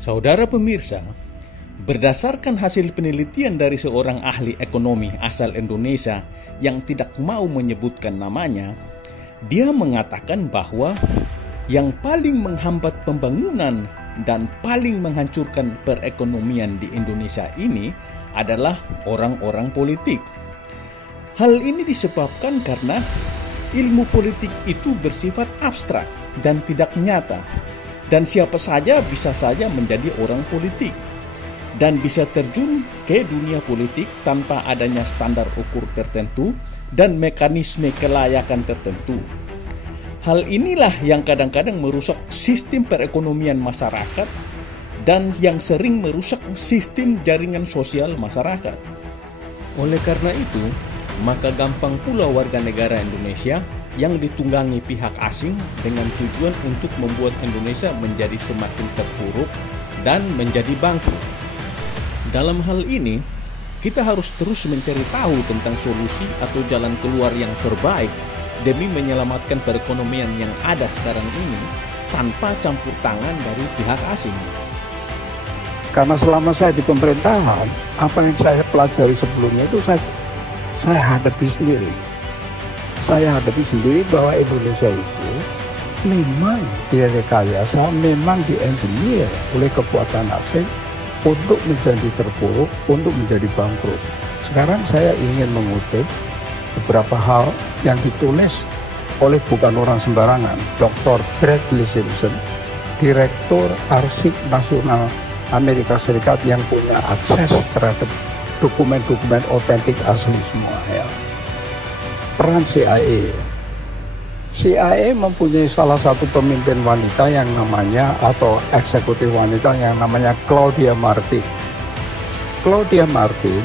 Saudara pemirsa, berdasarkan hasil penelitian dari seorang ahli ekonomi asal Indonesia yang tidak mau menyebutkan namanya, dia mengatakan bahwa yang paling menghambat pembangunan dan paling menghancurkan perekonomian di Indonesia ini adalah orang-orang politik. Hal ini disebabkan karena ilmu politik itu bersifat abstrak dan tidak nyata. Dan siapa saja bisa saja menjadi orang politik dan bisa terjun ke dunia politik tanpa adanya standar ukur tertentu dan mekanisme kelayakan tertentu. Hal inilah yang kadang-kadang merusak sistem perekonomian masyarakat dan yang sering merusak sistem jaringan sosial masyarakat. Oleh karena itu, maka gampang pula warga negara Indonesia yang ditunggangi pihak asing dengan tujuan untuk membuat Indonesia menjadi semakin terpuruk dan menjadi bangkrut. Dalam hal ini, kita harus terus mencari tahu tentang solusi atau jalan keluar yang terbaik demi menyelamatkan perekonomian yang ada sekarang ini tanpa campur tangan dari pihak asing. Karena selama saya di pemerintahan, apa yang saya pelajari sebelumnya itu saya hadapi sendiri. Saya hadapi sendiri bahwa Indonesia itu memang direkayasa, memang diengineer oleh kekuatan asing untuk menjadi terpuruk, untuk menjadi bangkrut. Sekarang saya ingin mengutip beberapa hal yang ditulis oleh bukan orang sembarangan, Dr. Bradley Simpson, Direktur Arsip Nasional Amerika Serikat yang punya akses terhadap dokumen-dokumen otentik asli semua ya. Peran CIA mempunyai salah satu pemimpin wanita yang namanya atau eksekutif wanita yang namanya Claudia Martin. Claudia Martin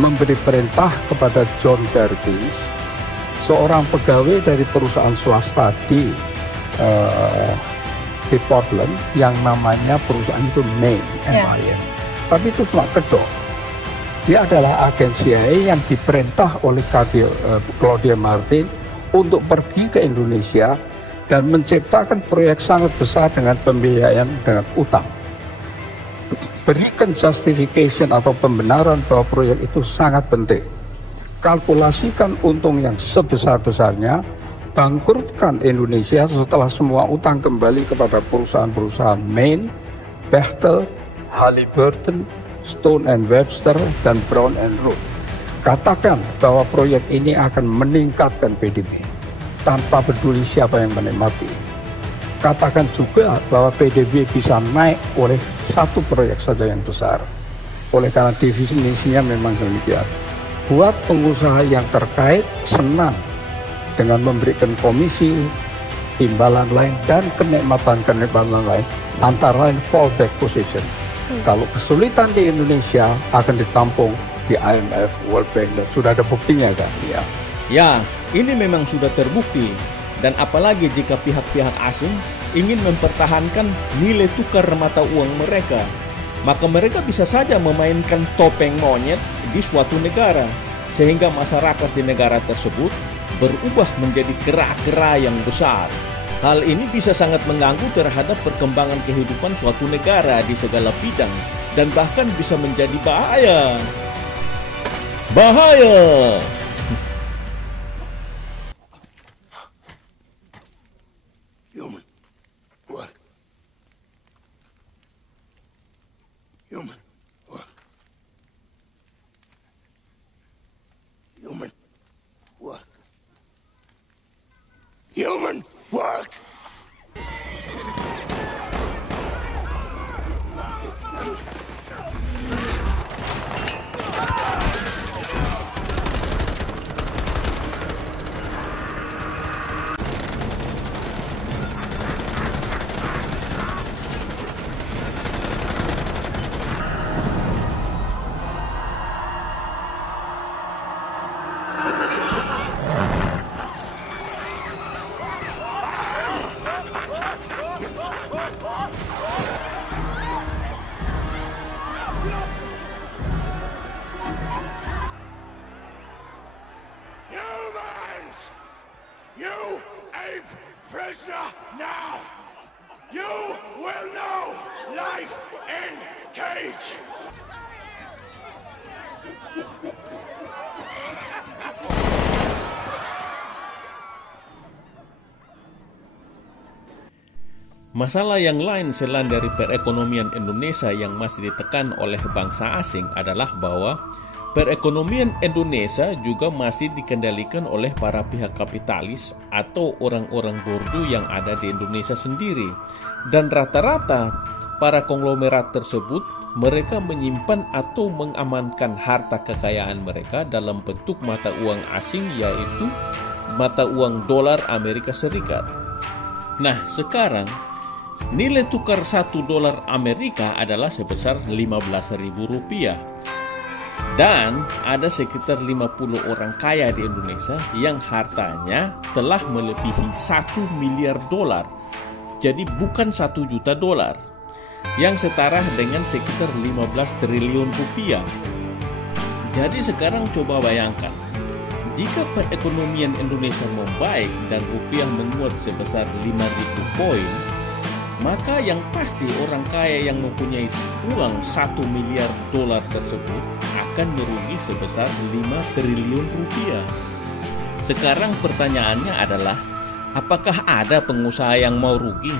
memberi perintah kepada John Derkins, seorang pegawai dari perusahaan swasta di Portland yang namanya perusahaan itu MIM. Tapi itu cuma kedok. Dia adalah agen CIA yang diperintah oleh Claudia Martin untuk pergi ke Indonesia dan menciptakan proyek sangat besar dengan pembiayaan dengan utang. Berikan justification atau pembenaran bahwa proyek itu sangat penting. Kalkulasikan untung yang sebesar-besarnya, bangkrutkan Indonesia setelah semua utang kembali kepada perusahaan-perusahaan Main, Bechtel, Halliburton, Stone and Webster, dan Brown and Root. Katakan bahwa proyek ini akan meningkatkan PDB tanpa peduli siapa yang menikmati. Katakan juga bahwa PDB bisa naik oleh satu proyek saja yang besar. Oleh karena definisinya memang demikian. Buat pengusaha yang terkait senang dengan memberikan komisi, imbalan lain, dan kenikmatan-kenikmatan lain, antara lain fallback position. Kalau kesulitan di Indonesia akan ditampung di IMF, World Bank, dan sudah ada buktinya kan? Ya, ini memang sudah terbukti. Dan apalagi jika pihak-pihak asing ingin mempertahankan nilai tukar mata uang mereka, maka mereka bisa saja memainkan topeng monyet di suatu negara, sehingga masyarakat di negara tersebut berubah menjadi kera-kera yang besar. Hal ini bisa sangat mengganggu terhadap perkembangan kehidupan suatu negara di segala bidang dan bahkan bisa menjadi bahaya. Bahaya! Human. What? Human. What? Human. What? Human work. Masalah yang lain selain dari perekonomian Indonesia yang masih ditekan oleh bangsa asing adalah bahwa perekonomian Indonesia juga masih dikendalikan oleh para pihak kapitalis atau orang-orang borju yang ada di Indonesia sendiri. Dan rata-rata para konglomerat tersebut, mereka menyimpan atau mengamankan harta kekayaan mereka dalam bentuk mata uang asing, yaitu mata uang dolar Amerika Serikat. Nah, sekarang nilai tukar 1 dolar Amerika adalah sebesar Rp15.000. Dan ada sekitar 50 orang kaya di Indonesia yang hartanya telah melebihi 1 miliar dolar. Jadi bukan 1 juta dolar, yang setara dengan sekitar 15 triliun rupiah. Jadi sekarang coba bayangkan, jika perekonomian Indonesia membaik dan rupiah menguat sebesar 5.000 poin, maka yang pasti orang kaya yang mempunyai uang 1 miliar dolar tersebut akan merugi sebesar 5 triliun rupiah. Sekarang pertanyaannya adalah, apakah ada pengusaha yang mau rugi?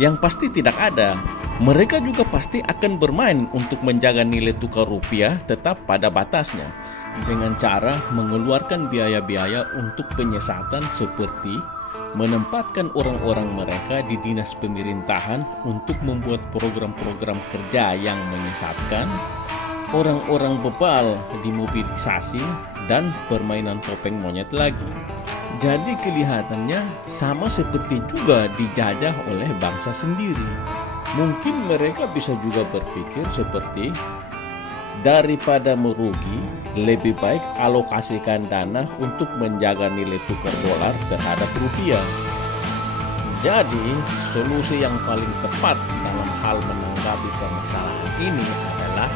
Yang pasti tidak ada. Mereka juga pasti akan bermain untuk menjaga nilai tukar rupiah tetap pada batasnya, dengan cara mengeluarkan biaya-biaya untuk penyesatan seperti menempatkan orang-orang mereka di dinas pemerintahan untuk membuat program-program kerja yang menyesatkan, orang-orang bebal dimobilisasi, dan permainan topeng monyet lagi. Jadi kelihatannya sama seperti juga dijajah oleh bangsa sendiri. Mungkin mereka bisa juga berpikir seperti, daripada merugi, lebih baik alokasikan dana untuk menjaga nilai tukar dolar terhadap rupiah. Jadi, solusi yang paling tepat dalam hal menanggapi permasalahan ini adalah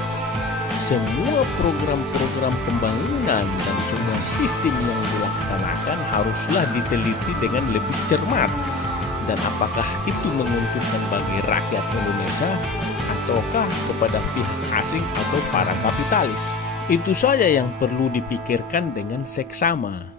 semua program-program pembangunan dan semua sistem yang dilaksanakan haruslah diteliti dengan lebih cermat. Dan apakah itu menguntungkan bagi rakyat Indonesia ataukah kepada pihak asing atau para kapitalis? Itu saja yang perlu dipikirkan dengan seksama.